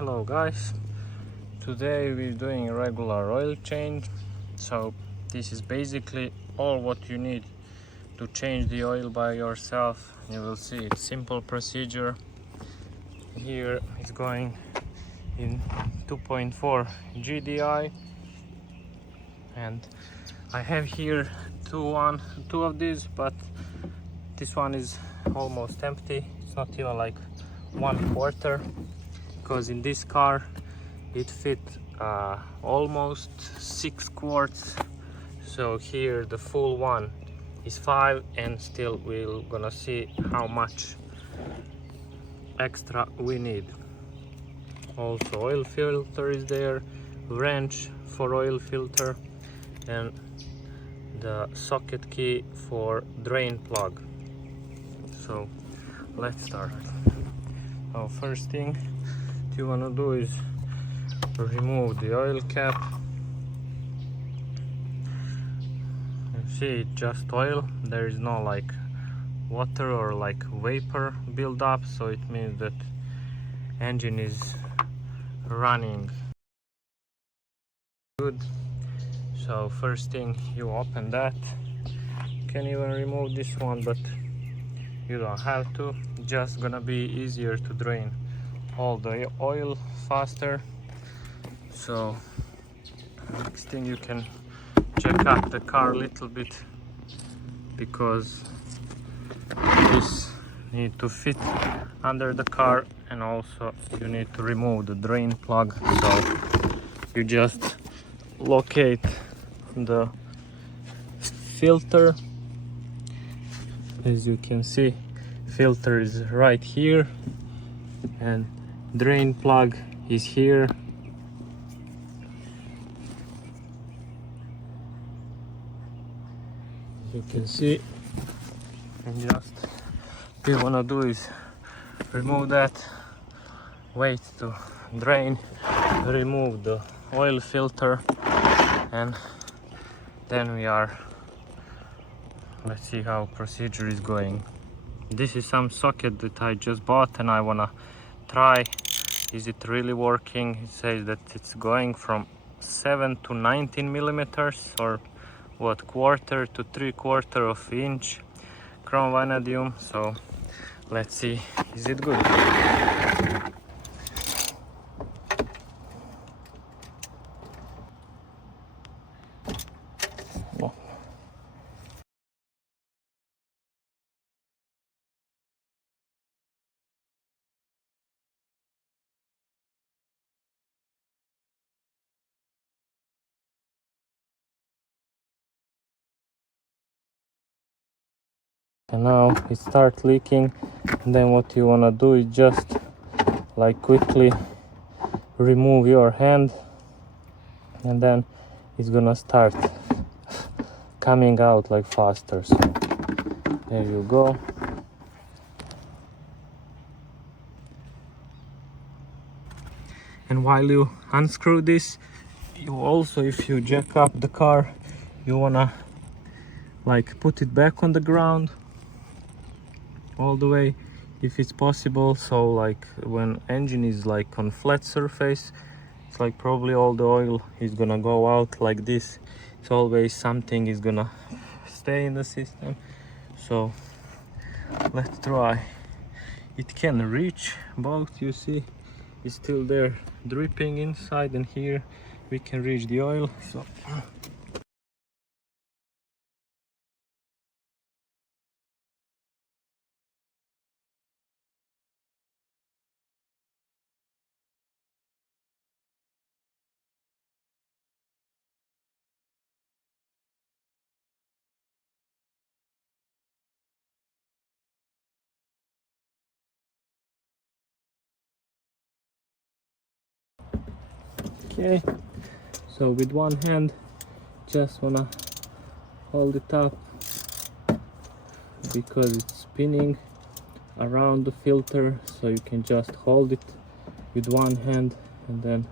Hello guys, today we're doing a regular oil change. So this is basically all what you need to change the oil by yourself. You will see it's simple procedure. Here it's going in 2.4 GDI, and I have here two of these, but this one is almost empty. It's not even like 1/4, because in this car it fit almost 6 quarts. So here the full one is 5, and still we're gonna see how much extra we need. Also oil filter is there, wrench for oil filter, and the socket key for drain plug. So let's start. So first thing you want to do is remove the oil cap. You see, it's just oil. There is no like water or like vapor build up, so it means that engine is running good. So first thing, you open that. You can even remove this one, but you don't have to. Just gonna be easier to drain all the oil faster. So next thing, you can check out the car a little bit, because this need to fit under the car, and also you need to remove the drain plug. So you just locate the filter. As you can see, filter is right here and drain plug is here. You can see, and just what you wanna do is remove that, wait to drain, remove the oil filter, and then let's see how procedure is going. This is some socket that I just bought, and I wanna try, is it really working? It says that it's going from 7 to 19 millimeters, or what, 1/4 to 3/4 of inch chrome vanadium. So let's see, is it good? Oh. And now it starts leaking, and then what you wanna do is just like quickly remove your hand, and then it's gonna start coming out like faster. So there you go. And while you unscrew this, you also, if you jack up the car, you wanna like put it back on the ground all the way if it's possible. So like when engine is like on flat surface, it's like probably all the oil is gonna go out like this. It's always something is gonna stay in the system. So let's try. It can reach both, you see it's still there dripping inside, and here we can reach the oil. So okay, so with one hand just wanna hold it up, because it's spinning around the filter, so you can just hold it with one hand, and then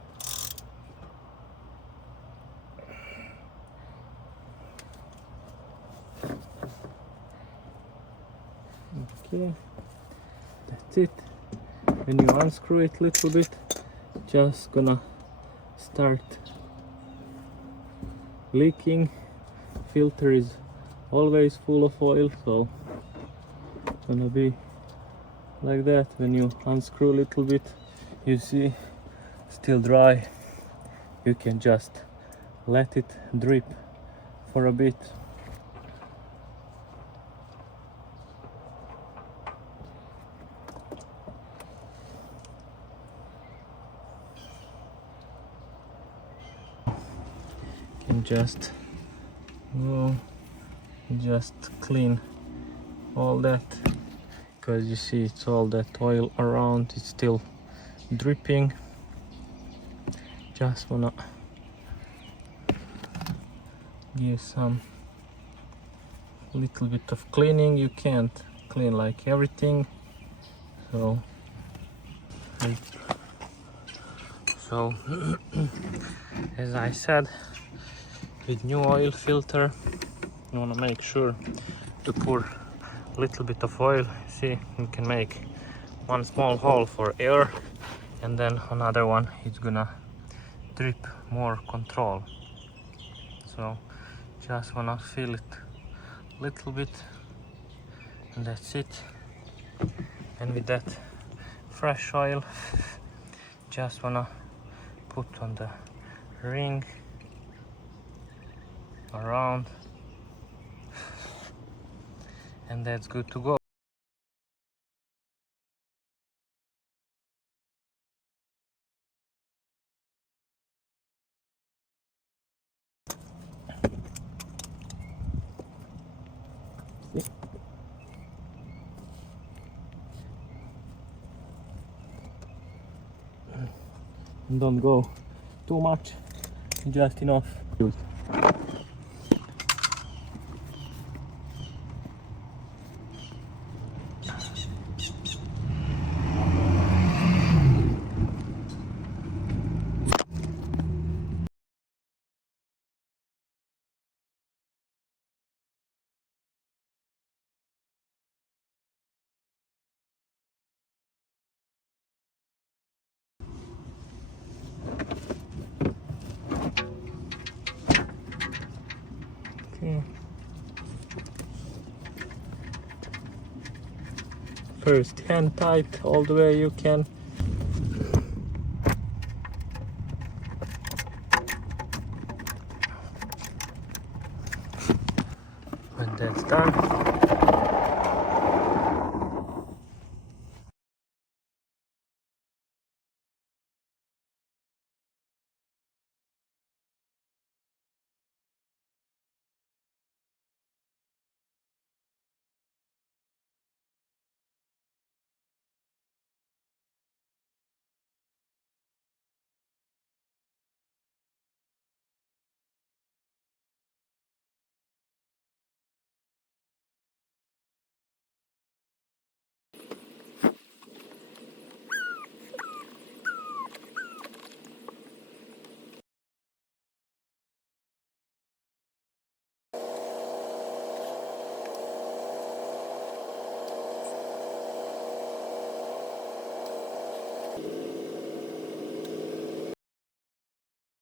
okay, that's it. When you unscrew it a little bit, just gonna start leaking. Filter is always full of oil, so gonna be like that. When you unscrew a little bit, you see still dry, you can just let it drip for a bit. Can just go, just clean all that, because you see it's all that oil around, it's still dripping. Just wanna give some little bit of cleaning. You can't clean like everything, so as I said, with new oil filter you want to make sure to pour a little bit of oil. See, you can make one small hole for air, and then another one is gonna drip more control. So just wanna fill it a little bit, and that's it. And with that fresh oil, just wanna put on the ring around, and that's good to go. Don't go too much, just enough. Okay. First hand tight all the way you can. When that's done,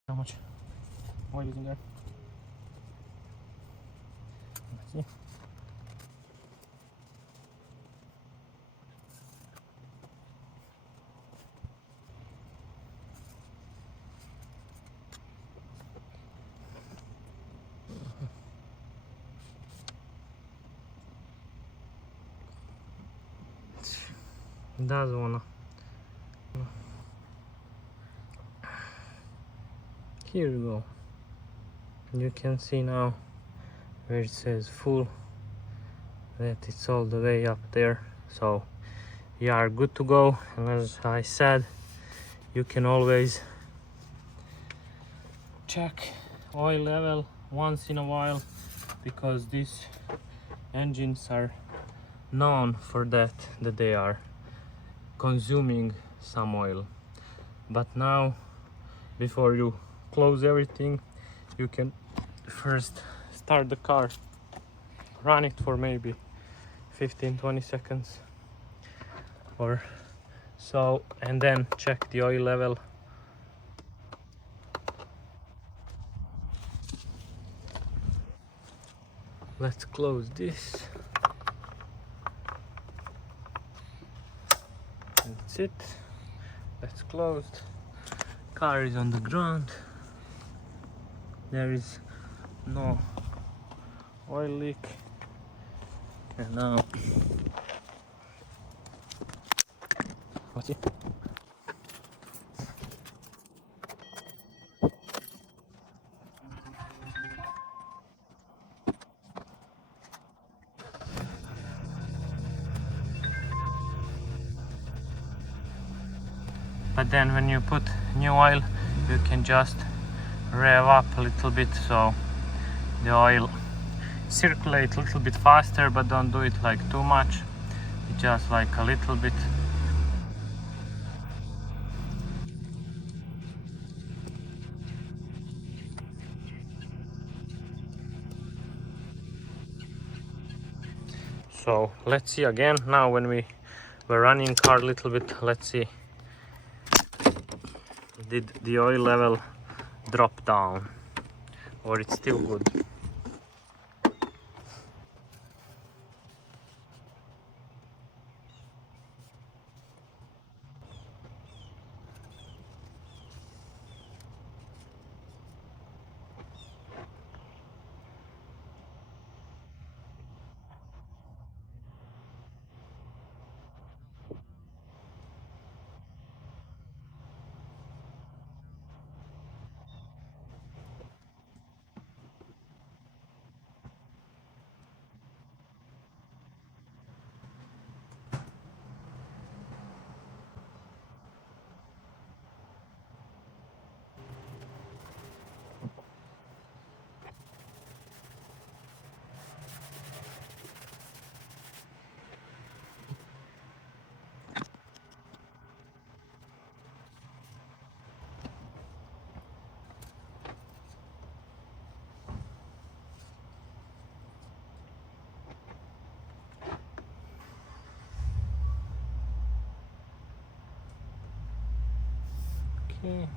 how much oil is in there? See? Doesn't wanna. Here you go. You can see now where it says full, that it's all the way up there. So you are good to go. And as I said, you can always check oil level once in a while, because these engines are known for that they are consuming some oil. But now, before you close everything, you can first start the car, run it for maybe 15-20 seconds or so, and then check the oil level Let's close this. That's it. That's closed. Car is on the ground. There is no oil leak. And now, what's it? But then when you put new oil, you can just rev up a little bit so the oil circulates a little bit faster, but don't do it like too much, just like a little bit. So let's see again now when we were running car a little bit. Let's see, did the oil level drop down or it's still good? Okay.